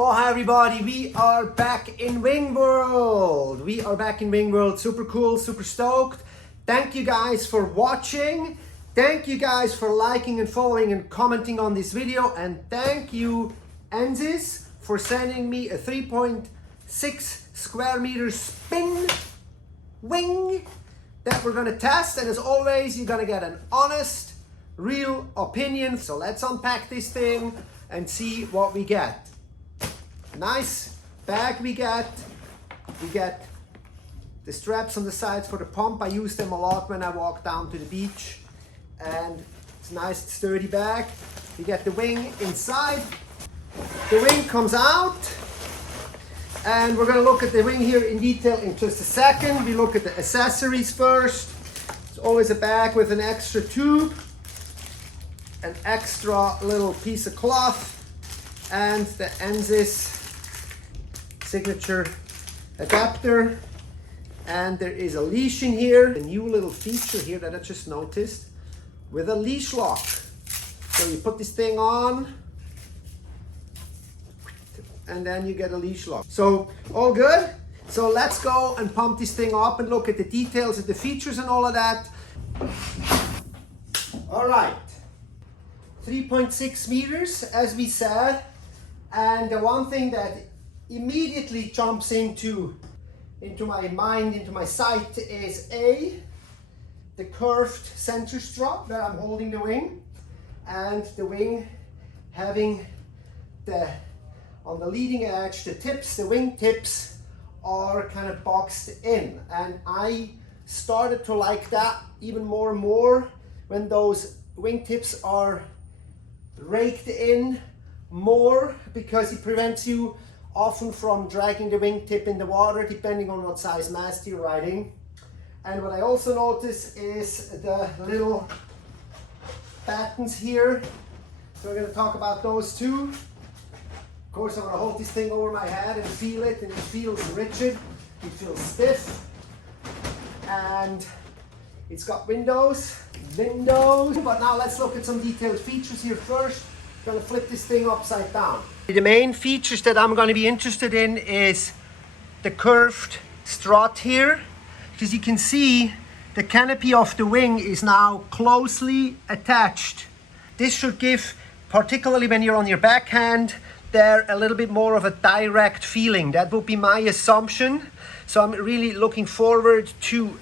Aloha everybody, we are back in Wing World. Super cool, super stoked. Thank you guys for watching. Thank you guys for liking and following and commenting on this video. And thank you ENSIS for sending me a 3.6 square meter spin wing that we're gonna test. And as always, you're gonna get an honest, real opinion. So let's unpack this thing and see what we get. Nice bag we get. We get the straps on the sides for the pump. I use them a lot when I walk down to the beach. And it's a nice sturdy bag. We get the wing inside. The wing comes out. And we're gonna look at the wing here in detail in just a second. We look at the accessories first. It's always a bag with an extra tube, an extra little piece of cloth, and the ENSIS signature adapter. And there is a leash in here, a new little feature here that I just noticed with a leash lock. So you put this thing on and then you get a leash lock. So all good. So let's go and pump this thing up and look at the details of the features and all of that. All right, 3.6 meters as we said. And the one thing that immediately jumps into my mind, into my sight is the curved center strap that I'm holding the wing, and the wing having on the leading edge, the wing tips are kind of boxed in. And I started to like that even more and more when those wing tips are raked in more, because it prevents you often from dragging the wingtip in the water depending on what size mast you're riding. And what I also notice is the little battens here. So we're going to talk about those too. Of course, I'm going to hold this thing over my head and feel it, and it feels rigid, it feels stiff, and it's got windows. But now let's look at some detailed features here first. I'm going to flip this thing upside down. The main features that I'm going to be interested in is the curved strut here, because you can see the canopy of the wing is now closely attached. This should give, particularly when you're on your backhand, there a little bit more of a direct feeling. That would be my assumption. So I'm really looking forward to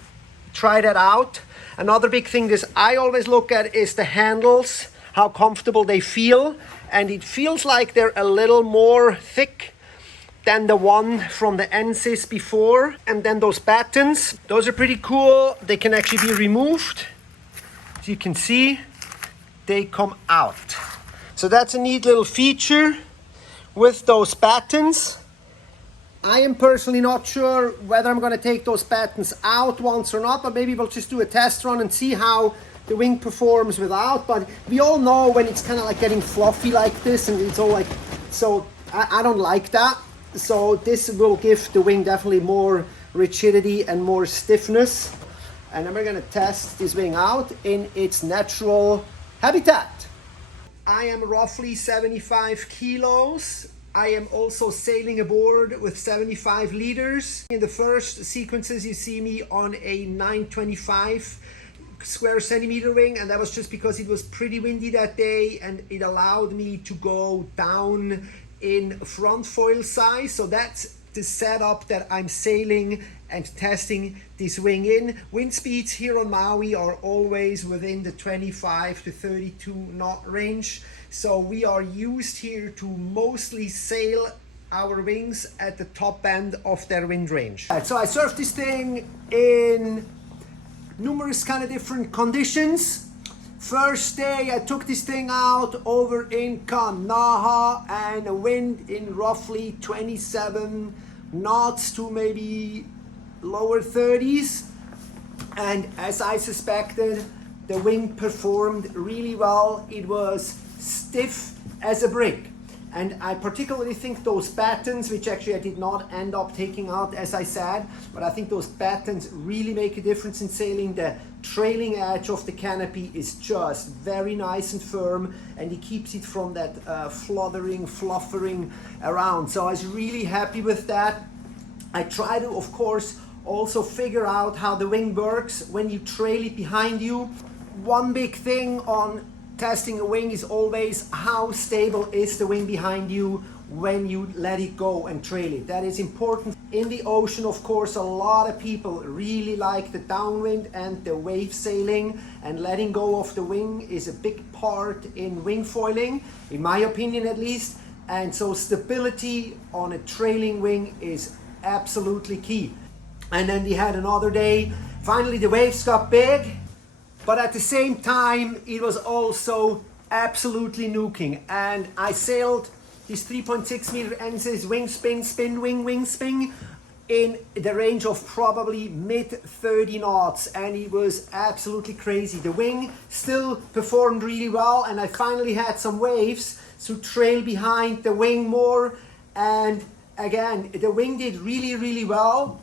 try that out. Another big thing that I always look at is the handles, how comfortable they feel. And it feels like they're a little more thick than the one from the ENSIS before. And then those battens, those are pretty cool. They can actually be removed. As you can see, they come out. So that's a neat little feature with those battens. I am personally not sure whether I'm going to take those battens out once or not, but maybe we'll just do a test run and see how the wing performs without. But we all know when it's kind of like getting fluffy like this and it's all like, so I don't like that. So this will give the wing definitely more rigidity and more stiffness. And then we're going to test this wing out in its natural habitat. I am roughly 75 kilos. I am also sailing aboard with 75 liters. In the first sequences, you see me on a 925 square centimeter wing, and that was just because it was pretty windy that day and it allowed me to go down in front foil size. So that's the setup that I'm sailing and testing this wing in. Wind speeds here on Maui are always within the 25 to 32 knot range. So we are used here to mostly sail our wings at the top end of their wind range. So I surfed this thing in numerous kind of different conditions. First day I took this thing out over in Kanaha, and a wind in roughly 27 knots to maybe lower 30s. And as I suspected, the wing performed really well. It was stiff as a brick. And I particularly think those battens, which actually I did not end up taking out as I said, but I think those battens really make a difference in sailing. The trailing edge of the canopy is just very nice and firm, and it keeps it from that fluffering around. So I was really happy with that. I try to, of course, also figure out how the wing works when you trail it behind you. One big thing on testing a wing is always how stable is the wing behind you when you let it go and trail it. That is important. In the ocean, of course, a lot of people really like the downwind and the wave sailing, and letting go of the wing is a big part in wing foiling, in my opinion at least. And so stability on a trailing wing is absolutely key. And then we had another day. Finally, the waves got big, but at the same time, it was also absolutely nuking. And I sailed this 3.6 meter ENSIS wing spin, wing spin in the range of probably mid 30 knots, and it was absolutely crazy. The wing still performed really well, and I finally had some waves to trail behind the wing more. And again, the wing did really well.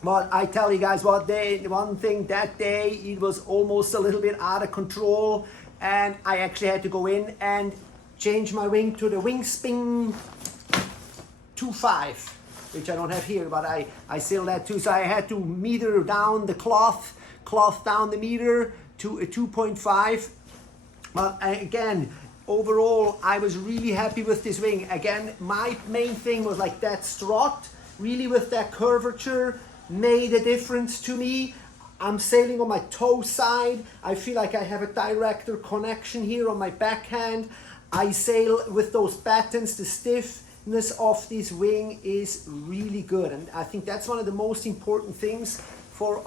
But I tell you guys what, one thing that day, it was almost a little bit out of control, and I actually had to go in and change my wing to the wing spin 2.5, which I don't have here, but I sailed that too. So I had to meter down the cloth down the meter to a 2.5. But again, overall, I was really happy with this wing. Again, my main thing was like that strut, really with that curvature, made a difference to me. I'm sailing on my toe side. I feel like I have a director connection here on my backhand. I sail with those battens. The stiffness of this wing is really good, and I think that's one of the most important things for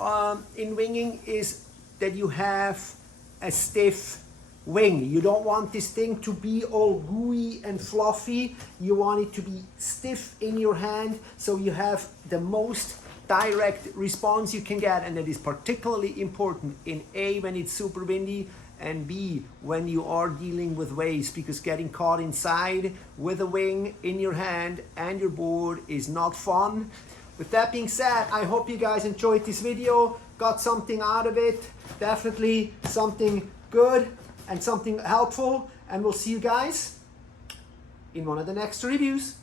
in winging, is that you have a stiff wing. You don't want this thing to be all gooey and fluffy. You want it to be stiff in your hand, so you have the most direct response you can get. And that is particularly important in A, when it's super windy, and B, when you are dealing with waves, because getting caught inside with a wing in your hand and your board is not fun. With that being said, I hope you guys enjoyed this video, got something out of it, definitely something good and something helpful, and we'll see you guys in one of the next reviews.